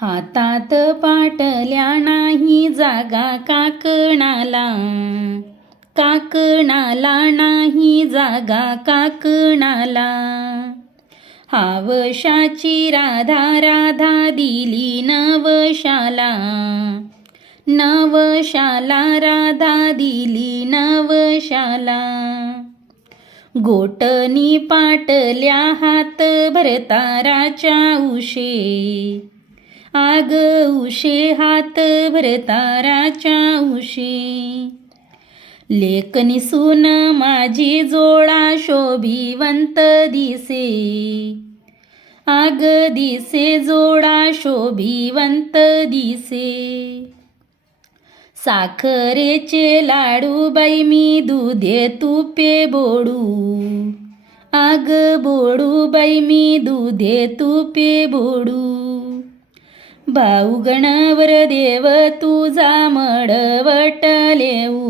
हातात पाटल्या नाही जागा काकणाला. काकणाला नाही जागा काकणाला. हावशाची राधा राधा दिली नवशाला. नवशाला राधा दिली नवशाला. गोटनी पाटल्या हात भरताराच्या उशे. आग उशे हात भरताराच्या उशी. लेखनी सुन माझी जोडा शोभिवंत दिसे. आग दिसे जोडा शोभिवंत दिसे. साखरेचे लाडू बाई मी दुधे तुपे बोडू. आग बोडू बाई मी दुधे तुपे बोडू. भाऊगणावर देव तुझा मडवट लेऊ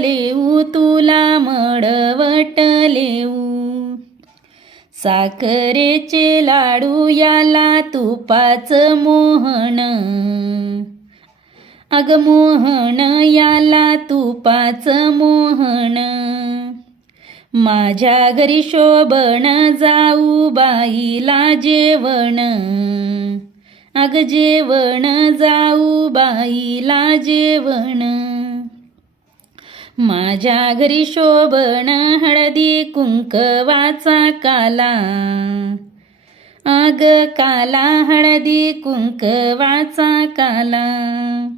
लेऊ तुला मडवटलेऊ साखरेचे लाडू याला तुपाचं मोहन. अग मोहन याला तुपाचं मोहन. माझ्या घरी शोभण जाऊ बाईला जेवण. अग जेवण जाऊ बाईला जेवण. माझ्या घरी शोभण हळदी कुंकवाचा काला. अग काला हळदी कुंकवाचा काला.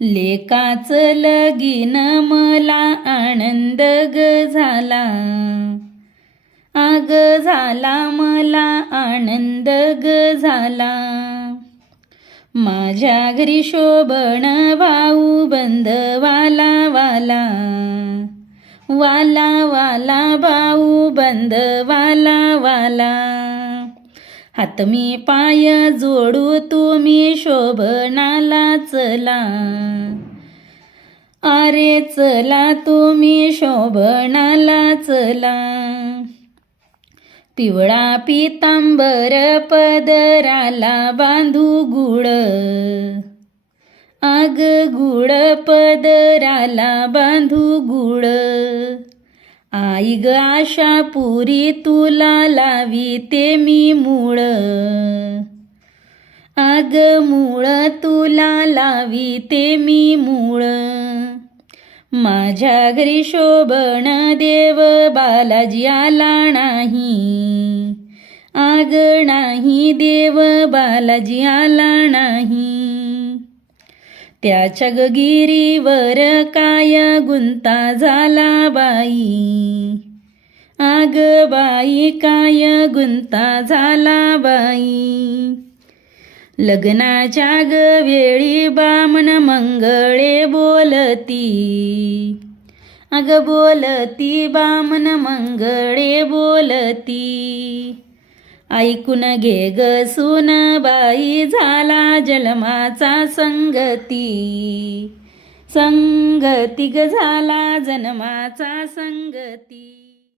लेकाच लगीन मला आनंद ग झाला. आग झाला मला आनंद ग झाला. माझ्या घरी शोभण भाऊ बंद वाला वाला. वाला वाला भाऊ बंद वाला वाला. हात मी पाय जोडू तुम्ही शोभनाला चला. अरे चला तुम्ही शोभनाला चला. पिवळा पितांबर पदराला बांधू गुळ. आग गुळ पदराला बांधू गुळ. आई ग आशा पुरी तुला लावी ते मी मूळ. आग मूळ तुला लावी ते मी मूळ. माझ्या घरी शोभण देव बालाजी आला नाही. आग नाही देव बालाजी आला नाही. त्याच्या गिरीवर काय गुंता झाला बाई. आग बाई काय गुंता झाला बाई. लग्नाच्या ग वेळी बामण मंगळे बोलती. अग बोलती बामण मंगळे बोलती. ऐकून घे ग सुन बाई झाला जन्माचा संगती. संगती ग झाला जन्माचा संगती.